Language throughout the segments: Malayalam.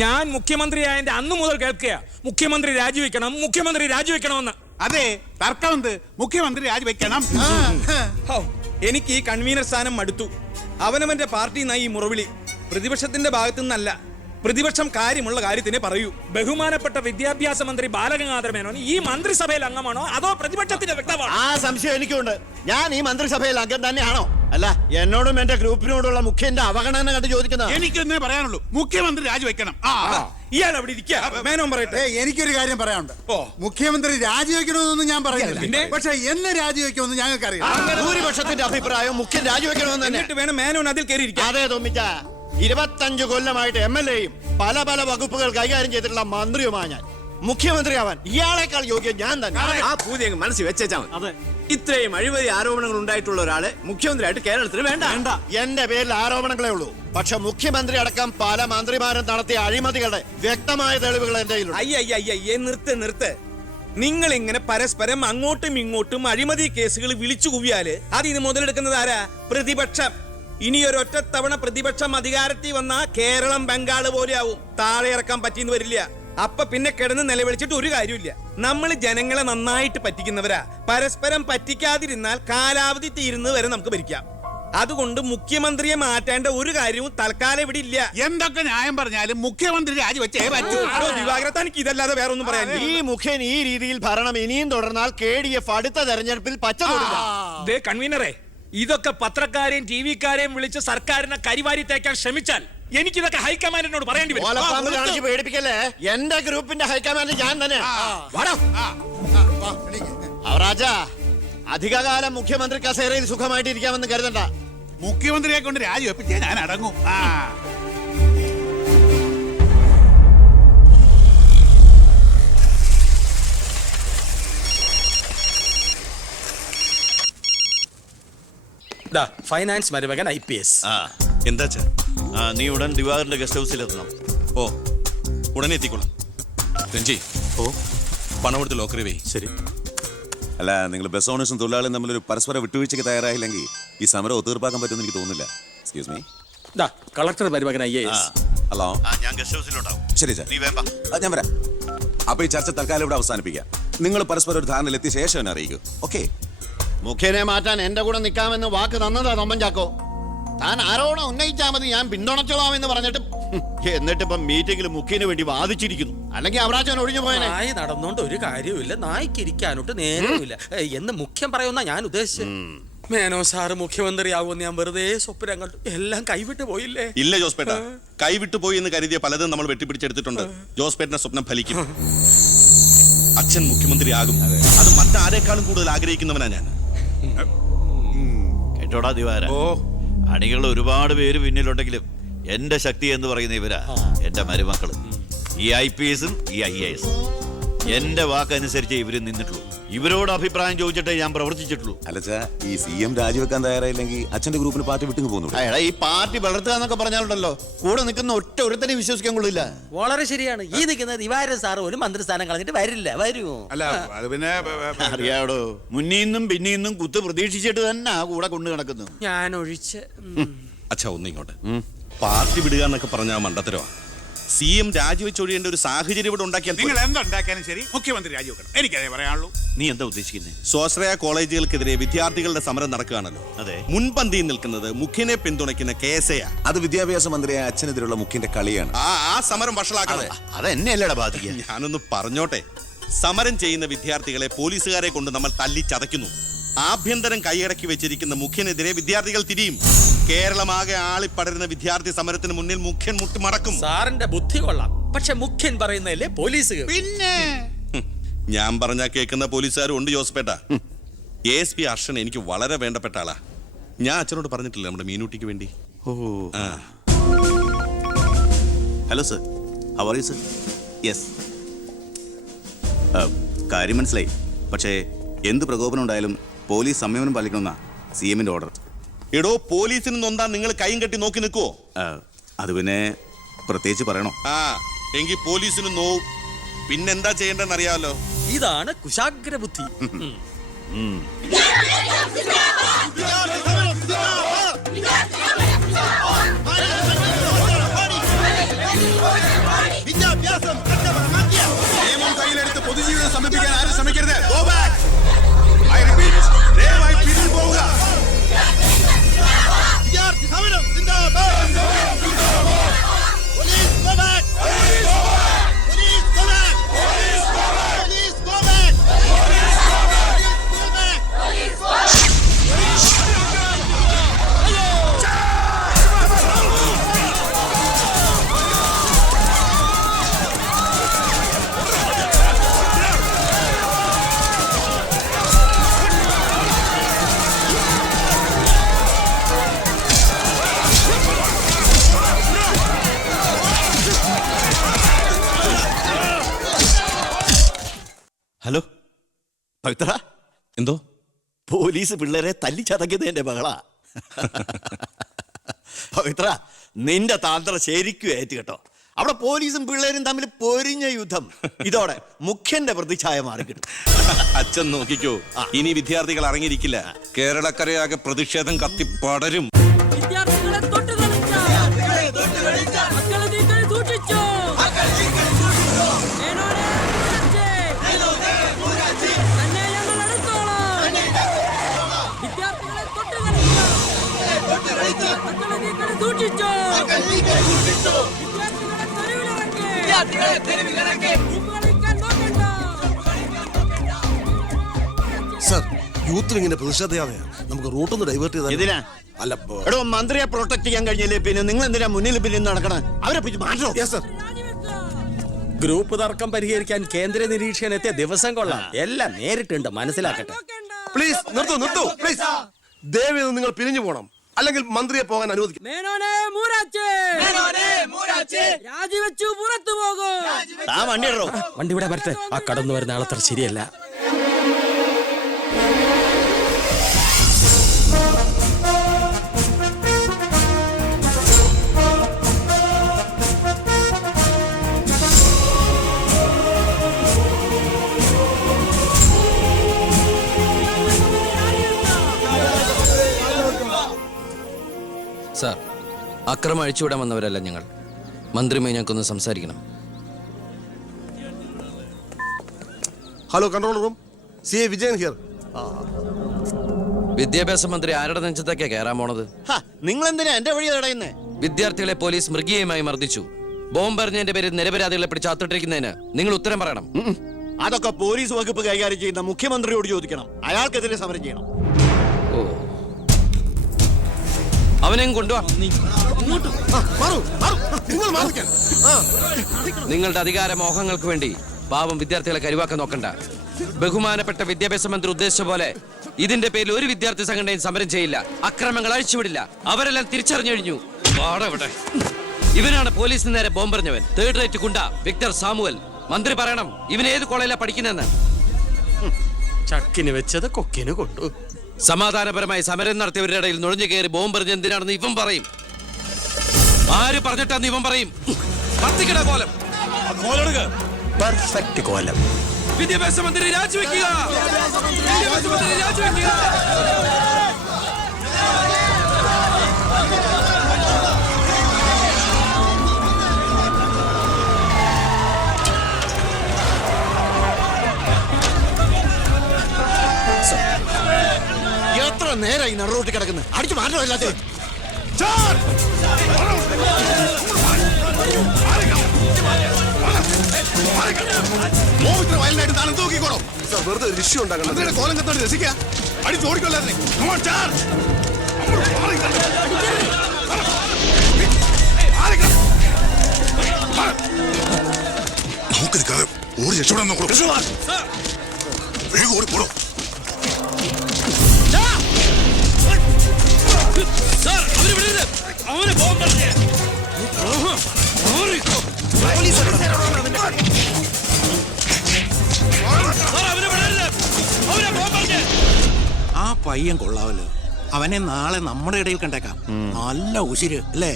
ഞാൻ മുഖ്യമന്ത്രിയായതിന്റെ അന്നു മുതൽ കേൾക്കുക മുഖ്യമന്ത്രി രാജിവെക്കണം, മുഖ്യമന്ത്രി രാജിവെക്കണമെന്ന്. അതെ, തർക്കമെന്ത്? മുഖ്യമന്ത്രി രാജിവെക്കണം. എനിക്ക് ഈ കൺവീനർ സ്ഥാനം മടുത്തു. അവനവന്റെ പാർട്ടി ഈ മുറവിളി പ്രതിപക്ഷത്തിന്റെ ഭാഗത്തു നിന്നല്ല, പ്രതിപക്ഷം കാര്യമുള്ള കാര്യത്തിനെ പറയൂ. ബഹുമാനപ്പെട്ട വിദ്യാഭ്യാസ മന്ത്രി ബാലഗംഗാധര മേനോൻ ഈ മന്ത്രിസഭയിൽ അംഗമാണോ അതോ പ്രതിപക്ഷത്തിന്റെ വ്യക്തമാണോ? ആ സംശയം എനിക്കുണ്ട്. ഞാൻ ഈ മന്ത്രിസഭയിൽ അംഗം തന്നെയാണോ? അല്ല, എന്നോടും എന്റെ ഗ്രൂപ്പിനോടുള്ള മുഖ്യന്റെ അവഗണന കണ്ട് ചോദിക്കുന്നത്. എനിക്കൊന്നേ പറയാനുള്ളൂ, മുഖ്യമന്ത്രി രാജിവെക്കണം. ഇയാൾ അവിടെ ഇരിക്കുക, മേനോൻ പറയട്ടെ. എനിക്കൊരു കാര്യം പറയാനുണ്ട്. മുഖ്യമന്ത്രി രാജിവെക്കണമെന്നൊന്നും ഞാൻ പറയുന്നില്ല, പക്ഷെ എന്നെ രാജിവെക്കുമെന്ന് ഞങ്ങൾക്കറിയാം. ഭൂരിപക്ഷത്തിന്റെ അഭിപ്രായം മുഖ്യൻ രാജിവെക്കണമെന്ന് തന്നെ. എന്നിട്ട് വേണം മേനോൻ അതിൽ കയറിയിരിക്കാം. അതെ തോമിച്ച, 25 കൊല്ലമായിട്ട് MLA-യും പല പല വകുപ്പുകൾ കൈകാര്യം ചെയ്തിട്ടുള്ള മന്ത്രിയുമാണ് ഞാൻ. മുഖ്യമന്ത്രിയാവാൻ ഇയാളെക്കാൾ യോഗ്യം ഞാൻ തന്നെ. ആ പൂതി അങ്ങ് മനസ്സിൽ വെച്ചാൽ മതി. ഇത്രയും അഴിമതി ആരോപണങ്ങൾ ഉണ്ടായിട്ടുള്ള ഒരാളെ മുഖ്യമന്ത്രിയായിട്ട് കേരളത്തിന് വേണ്ട. എന്റെ പേരിൽ ആരോപണങ്ങളേ ഉള്ളൂ, പക്ഷെ മുഖ്യമന്ത്രി അടക്കം പല മന്ത്രിമാരും നടത്തിയ അഴിമതികളുടെ വ്യക്തമായ തെളിവുകൾ എന്റെ കയ്യിലുണ്ട്. അയ്യയ്യേ, നിർത്ത്. നിങ്ങൾ ഇങ്ങനെ പരസ്പരം അങ്ങോട്ടും ഇങ്ങോട്ടും അഴിമതി കേസുകൾ വിളിച്ചു കുവിയാല് അതിന് മുതലെടുക്കുന്നത് ആരാ? പ്രതിപക്ഷം. ഇനി ഒരൊറ്റ തവണ പ്രതിപക്ഷം അധികാരത്തിൽ വന്നാ കേരളം ബംഗാള് പോലെ ആവും. താഴെ ഇറക്കാൻ പറ്റിയെന്ന് വരില്ല. അപ്പൊ പിന്നെ കിടന്ന് നിലവിളിച്ചിട്ട് ഒരു കാര്യമില്ല. നമ്മൾ ജനങ്ങളെ നന്നായിട്ട് പറ്റിക്കുന്നവരാ. പരസ്പരം പറ്റിക്കാതിരുന്നാൽ കാലാവധി തീരുന്നത് വരെ നമുക്ക് ഭരിക്കാം. അതുകൊണ്ട് മുഖ്യമന്ത്രിയെ മാറ്റേണ്ട ഒരു കാര്യവും തൽക്കാലം ഇവിടെ ഇല്ല. എന്തൊക്കെ ന്യായം പറഞ്ഞാലും മുഖ്യമന്ത്രി രാജിവെച്ചേ പറ്റൂ. ദിവാകരത്താനിക്ക് ഇതല്ലാതെ വേറെ ഒന്നും പറയാൻ. ഈ മുഖ്യൻ ഈ രീതിയിൽ ഭരണം ഇനിയും തുടർന്നാൽ KDF അടുത്ത തെരഞ്ഞെടുപ്പിൽ പച്ച തൊടില്ല. കൺവീനറെ, ഇതൊക്കെ പത്രക്കാരെയും TV-ക്കാരെയും വിളിച്ച് സർക്കാരിനെ കരിവാരി തേക്കാൻ ശ്രമിച്ചാൽ എനിക്കിതൊക്കെ ഹൈക്കമാൻഡിനോട് പറയേണ്ടി വരും. പേടിപ്പിക്കല്ലേ, എന്റെ ഗ്രൂപ്പിന്റെ ഹൈക്കമാൻഡ് ഞാൻ തന്നെ. അവറാജ, അധികകാലം മുഖ്യമന്ത്രി കസേരയിൽ സുഖമായിട്ട് ഇരിക്കാമെന്ന് കരുതണ്ട. മുഖ്യമന്ത്രിയെ കൊണ്ട് രാജിവെപ്പിച്ചേ ഞാൻ അടങ്ങും. ഫൈനാൻസ് മരുമകൻ IPS. എന്താ നീ ഉടൻ ദിവാകരന്റെ ഗസ്റ്റ് ഹൗസിൽ എത്തണം. ഓ, ഉടനെ എത്തിക്കോളാം. രഞ്ജി, പണം കൊടുത്ത് ലോക്കറി വേ. ശരി. അല്ല, നിങ്ങൾ ബസ് ഓണേഴ്സും തൊഴിലാളിയും തമ്മിലൊരു പരസ്പര വിട്ടുവീഴ്ചയ്ക്ക് തയ്യാറായില്ലെങ്കിൽ ഈ സമരം ഒത്തീർപ്പാക്കാൻ പറ്റുമെന്ന് എനിക്ക് തോന്നുന്നില്ല. Excuse me. കളക്ടർ മരുമകൻ IAS. ഹലോ. ഞാൻ ഗസ്റ്റ് ഹൗസിലുണ്ടാവും. ശരി സാർ, ഞാൻ വരാം. അപ്പൊ ഈ ചർച്ച തൽക്കാലം ഇവിടെ അവസാനിപ്പിക്കാം. നിങ്ങൾ പരസ്പരം ഒരു ധാരണയിലെത്തിയ ശേഷം എന്നെ അറിയിക്കൂ. ഓക്കെ? മുഖ്യനെ മാറ്റാൻ എന്റെ കൂടെ നിൽക്കാമെന്ന് വാക്ക് തന്നതാ തൊമ്മൻ ചാക്കോ. താൻ ആരോണം ഉന്നയിച്ചാൽ മതി, ഞാൻ പിന്തുണച്ചോളാമെന്ന് പറഞ്ഞിട്ട് എന്നിട്ടിപ്പം മീറ്റിംഗിൽ മുഖ്യന് വേണ്ടി വാദിച്ചിരിക്കുന്നു. അല്ലെങ്കിൽ അവരാച്ചൻ ഒഴിഞ്ഞു പോയനെ. നായി നടന്നോണ്ട് ഒരു കാര്യമില്ല, നായ്ക്ക് ഇരിക്കാനോട്ട് നേരമില്ല എന്ന് മുഖ്യം പറയുന്ന ഞാൻ ഉദ്ദേശിച്ചത്. മേനോ സാറ് മുഖ്യമന്ത്രിയാവുമെന്ന് ഞാൻ വെറുതെ സ്വപ്നം കണ്ടു. എല്ലാം കൈവിട്ട് പോയില്ലേ? ഇല്ല ജോസ്പേട്ട, കൈവിട്ടു പോയി എന്ന് കരുതിയ പലതും നമ്മൾ വെട്ടിപ്പിടിച്ചെടുത്തിട്ടുണ്ട്. ജോസ്പേട്ടന്റെ സ്വപ്നം ഫലിക്കും. അച്ഛൻ മുഖ്യമന്ത്രിയാകും. അത് മറ്റാരേക്കാളും കൂടുതൽ ആഗ്രഹിക്കുന്നവനാ ഞാൻ. കേട്ടോടാ ദിവാര, അണികൾ ഒരുപാട് പേര് പിന്നിലുണ്ടെങ്കിലും എന്റെ ശക്തി എന്ന് പറയുന്ന ഇവരാ എന്റെ മരുമക്കള്. ഈ IPS-ഉം ഈ IAS-ഉം എന്റെ വാക്കനുസരിച്ച് ഇവര് നിന്നിട്ടുള്ളൂ. ഇവരോട് അഭിപ്രായം ചോദിച്ചിട്ടേ ഞാൻ പ്രവർത്തിച്ചിട്ടുള്ളൂ. അല്ലച്ചാ, ഈ CM രാജിവെക്കാൻ തയ്യാറായില്ലെങ്കിൽ അച്ഛന്റെ ഗ്രൂപ്പിന് പാർട്ടി വിട്ടു പോകുന്നു. ഈ പാർട്ടി വളർത്തുക എന്നൊക്കെ പറഞ്ഞാലുണ്ടല്ലോ, കൂടെ നിൽക്കുന്ന ഒറ്റ ഒരുത്തനെ വിശ്വസിക്കാൻ കൊള്ളില്ല. വളരെ ശരിയാണ്. ഈ നിൽക്കുന്ന ദിവാര സാറ് ഒരു മന്ത്രിസ്ഥാനം കളഞ്ഞിട്ട് വരില്ല. വരുമോ? അല്ല, അത് പിന്നെ അറിയാടോ, മുന്നീന്നും പിന്നീന്നും കുത്ത് പ്രതീക്ഷിച്ചിട്ട് തന്നെ കൂടെ കൊണ്ടു നടക്കുന്നു. ഞാൻ ഒഴിച്ച്. അച്ഛാ, ഒന്നിങ്ങോട്ട്. പാർട്ടി വിടുക എന്നൊക്കെ പറഞ്ഞാൽ മണ്ടത്തരവാ. CM രാജിവെച്ചൊഴിയേണ്ട ഒരു സാഹചര്യം ഇവിടെ ഉണ്ടാക്കിയാൽ നിങ്ങൾ എന്തുണ്ടാക്കിയാലും ശരി മുഖ്യമന്ത്രി രാജിവെക്കണം. എനിക്കതേ പറയാനുള്ളൂ. നീ എന്താ ഉദ്ദേശിക്കുന്നത്? സ്വാശ്രയ കോളേജുകൾക്കെതിരെ വിദ്യാർത്ഥികളുടെ സമരം നടക്കുകയാണല്ലോ. അതെ. മുൻപന്തിയിൽ നിൽക്കുന്നത് മുഖ്യനെ പിന്തുണയ്ക്കുന്ന KSA. അത് വിദ്യാഭ്യാസ മന്ത്രിയായ അച്ഛനെതിരുള്ള മുഖ്യന്റെ കളിയാണ്. ആ സമരം വഷളാക്കണം. അതെന്നെയല്ലടാ ബാധിക്കുക. ഞാനൊന്ന് പറഞ്ഞോട്ടെ. സമരം ചെയ്യുന്ന വിദ്യാർത്ഥികളെ പോലീസുകാരെ കൊണ്ട് നമ്മൾ തല്ലിച്ചതയ്ക്കുന്നു. ആഭ്യന്തരം കൈയടക്കി വെച്ചിരിക്കുന്ന മുഖ്യനെതിരെ വിദ്യാർത്ഥികൾ തിരിയും. കേരളമാകെ ആളിപ്പടരുന്ന വിദ്യാർത്ഥി സമരത്തിന് മുന്നിൽ മുഖ്യൻ മുട്ടുമടക്കും. സാറിന്റെ ബുദ്ധി കൊള്ളാം, പക്ഷെ മുഖ്യൻ പറയുന്നല്ലേ പോലീസ്. പിന്നെ ഞാൻ പറഞ്ഞാ കേൾക്കുന്ന പോലീസുകാരും ഉണ്ട് ജോസ്പേട്ട. ASP അർഷൻ എനിക്ക് വളരെ വേണ്ടപ്പെട്ട ആളാ. ഞാൻ അച്ഛനോട് പറഞ്ഞിട്ടില്ല നമ്മുടെ മീനൂട്ടിക്ക് വേണ്ടി. Hello sir, how are you sir? Yes, കാര്യം മനസ്സിലായി. പക്ഷേ എന്ത് പ്രകോപനം ഉണ്ടായാലും പോലീസ് സംയമനം പാലിക്കണമെന്നാ CM-ന്റെ ഓർഡർ. എടോ, പോലീസിന് നൊന്താൻ നിങ്ങൾ കൈയും കെട്ടി നോക്കി നിൽക്കുവോ? അത് പിന്നെ പ്രത്യേകിച്ച് പറയണോ? എങ്കിൽ പോലീസിന് നോവും. പിന്നെന്താ ചെയ്യേണ്ടെന്ന് അറിയാമല്ലോ. ഇതാണ് കുശാഗ്ര ബുദ്ധി. നിയമം കയ്യിലെടുത്ത് പൊതുജീവിതം സമീപിക്കാൻ ആരും ശ്രമിക്കരുത്. Go back. I repeat, ദയവായി പിന്നിൽ പോവുക. വിദ്യാർത്ഥി സമരം സിന്ദാബാദ്. Police go back. Police go back. Police go back. Police go back. Police go back. Police go back. Police go back. Hello Pavithra, എന്തോ പോലീസ് പിള്ളേരെ തല്ലിച്ചതക്കിയത് എന്റെ മകളാ. പവിത്ര, നിന്റെ താന്ത്ര ശരിക്കും ഏറ്റ് കേട്ടോ. അവിടെ പോലീസും പിള്ളേരും തമ്മിൽ പൊരിഞ്ഞ യുദ്ധം. ഇതോടെ മുഖ്യന്റെ പ്രതിച്ഛായ മാറിക്കിട്ടും. അച്ഛൻ നോക്കിക്കോ, ഇനി വിദ്യാർത്ഥികൾ ഇറങ്ങിയിരിക്കില്ല. കേരളക്കരയാകെ പ്രതിഷേധം കത്തിപ്പടരും. വിദ്യാർത്ഥികളെ തൊട്ട് കളിച്ച മക്കളെ നീക്കൾ സൂക്ഷിച്ചോ. തന്നെ ഞങ്ങൾ എടുത്തോളാം. വിദ്യാർത്ഥികളെ തൊട്ട് കളിച്ച മക്കളെ നീക്കൾ സൂക്ഷിച്ചോ. വിദ്യാർത്ഥികളെ തെരുവിലിറങ്ങി കളിക്കാൻ നോക്കണ്ട. സർ, യൂത്തിൽ ഇങ്ങനെ പ്രതിഷേധയാതെ നമുക്ക് റൂട്ടൊന്ന് ഡൈവേർട്ട് ചെയ്താൽ. ഇതിനാ അല്ല, എടോ, മന്ത്രിയെ പ്രൊട്ടക്ട് ചെയ്യാൻ കഴിഞ്ഞില്ലേ പിന്നെ നിങ്ങൾ എന്തിനാ മുന്നിൽ പിന്നിൽ നടക്കണം? അവരെ പിടിച്ച് മാറ്റോ. സർ. ഗ്രൂപ്പ് തർക്കം പരിഹരിക്കാൻ കേന്ദ്ര നിരീക്ഷകൻ എത്തിയ ദിവസം കൊള്ളാം. എല്ലാം നേരിട്ടുണ്ട്, മനസ്സിലാക്കട്ടെ. പ്ലീസ് നിർത്തൂ പ്ലീസ്. ദയവേത് നിങ്ങൾ പിരിഞ്ഞു പോകണം, അല്ലെങ്കിൽ മന്ത്രിയെ പോകാൻ അനുവദിക്കും. മേനോനെ മൂരാച്ചേ രാജിവെച്ചു പുറത്തു പോകും. വണ്ടി ഇടോ. വണ്ടി ഇവിടെ വരട്ടെ. ആ കടന്നു വരുന്ന ആളത്ര ശരിയല്ല. സാർ, അക്രമം അഴിച്ചുവിടാൻ വന്നവരല്ല ഞങ്ങൾ. മന്ത്രിയുമായി ഞങ്ങൾക്കൊന്ന് സംസാരിക്കണം. Hello, control room. CA Vijayan here. വിദ്യാഭ്യാസ മന്ത്രി ആരുടെ നെഞ്ചത്തൊക്കെയാ കയറാൻ പോണത്? നിങ്ങൾ എന്തിനാ എന്റെ വഴി തടയുന്നേ? വിദ്യാർത്ഥികളെ പോലീസ് മൃഗീയമായി മർദ്ദിച്ചു. ബോംബെറിഞ്ഞതിന്റെ പേരിൽ നിരപരാധികളെ പിടിച്ച് അത്തിട്ടിരിക്കുന്നതിന് നിങ്ങൾ ഉത്തരം പറയണം. അതൊക്കെ പോലീസ് വകുപ്പ് കൈകാര്യം ചെയ്യുന്ന മുഖ്യമന്ത്രിയോട് ചോദിക്കണം. അയാൾക്കെതിരെ സമരം ചെയ്യണം. അവനെയും കൊണ്ടുവാ. നിങ്ങളുടെ അധികാര മോഹങ്ങൾക്ക് വേണ്ടി പാവം വിദ്യാർത്ഥികളെ കരുവാക്കാൻ നോക്കണ്ട. ബഹുമാനപ്പെട്ട വിദ്യാഭ്യാസ മന്ത്രി ഉദ്ദേശിച്ച പോലെ ഇതിന്റെ പേരിൽ ഒരു വിദ്യാർത്ഥി സംഘടനയും സമരം ചെയ്യില്ല. അക്രമങ്ങൾ അഴിച്ചുവിടില്ല. അവരെല്ലാം തിരിച്ചറിഞ്ഞു കഴിഞ്ഞു. ഇവനാണ് പോലീസിന് നേരെ ബോംബെറിഞ്ഞവൻ. 3rd റേറ്റ് ഗുണ്ട വിക്ടർ സാമുവൽ. മന്ത്രി പറയണം ഇവൻ ഏത് കോളേജിലാണ് പഠിക്കുന്നതെന്ന്. ചക്കിന് വെച്ചത് കൊക്കിന് കൊണ്ടു. സമാധാനപരമായി സമരം നടത്തിയവരുടെ ഇടയിൽ നുഴഞ്ഞു കയറി ബോംബെറിഞ്ഞ എന്തിനാണെന്ന് ഇവൻ പറയും. ആര് പറഞ്ഞിട്ടാന്ന് ഇവൻ പറയും. പത്തിക്കട കോലം. പെർഫെക്റ്റ് കോലം. വിദ്യാഭ്യാസ മന്ത്രി രാജിവെക്കുക. വിദ്യാഭ്യാസ മന്ത്രി രാജിവെക്കുക. എത്ര നേരായി നടുറോട്ടി കിടക്കുന്നത്? അടിച്ചു മാറ്റമില്ലാത്ത വയലിനായിട്ട് താനും തൂക്കിക്കോളൂ. വെറുതെ ഒരു ഇഷ്യൂ ഉണ്ടാക്കണം. കോലം കത്തോട് രസിക്കുക. അടിച്ചു ഓടിക്കൊള്ളാതെ. നമുക്കിത് ഓടി രക്ഷപ്പെടാൻ നോക്കൂ. വേഗം ഓടിപ്പോടോ. ആ പയ്യൻ കൊള്ളാവല്ലോ. അവനെ നാളെ നമ്മുടെ ഇടയിൽ കണ്ടേക്കാം. നല്ല ഉശിര് അല്ലേ?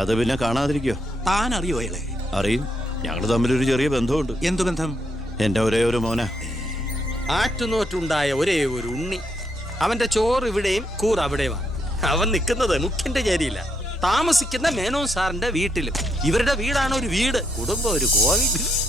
അത് പിന്നെ കാണാതിരിക്കോ? താൻ അറിയോ അയാളെ? അറിയും. ഞങ്ങൾ തമ്മിലൊരു ചെറിയ ബന്ധമുണ്ട്. എന്തു ബന്ധം? എന്റെ ഒരേ ഒരു മോന. ആറ്റുനോറ്റുണ്ടായ ഒരേ ഒരു ഉണ്ണി. അവന്റെ ചോറ് ഇവിടെയും കൂറ് അവിടെയുമാണ്. അവൻ നിൽക്കുന്നത് മുഖ്യന്റെ ചേരിയില്ല. താമസിക്കുന്ന മേനോൻ സാറിന്റെ വീട്ടിലും. ഇവരുടെ വീടാണ് ഒരു വീട്, കുടുംബം ഒരു കോവിൽ.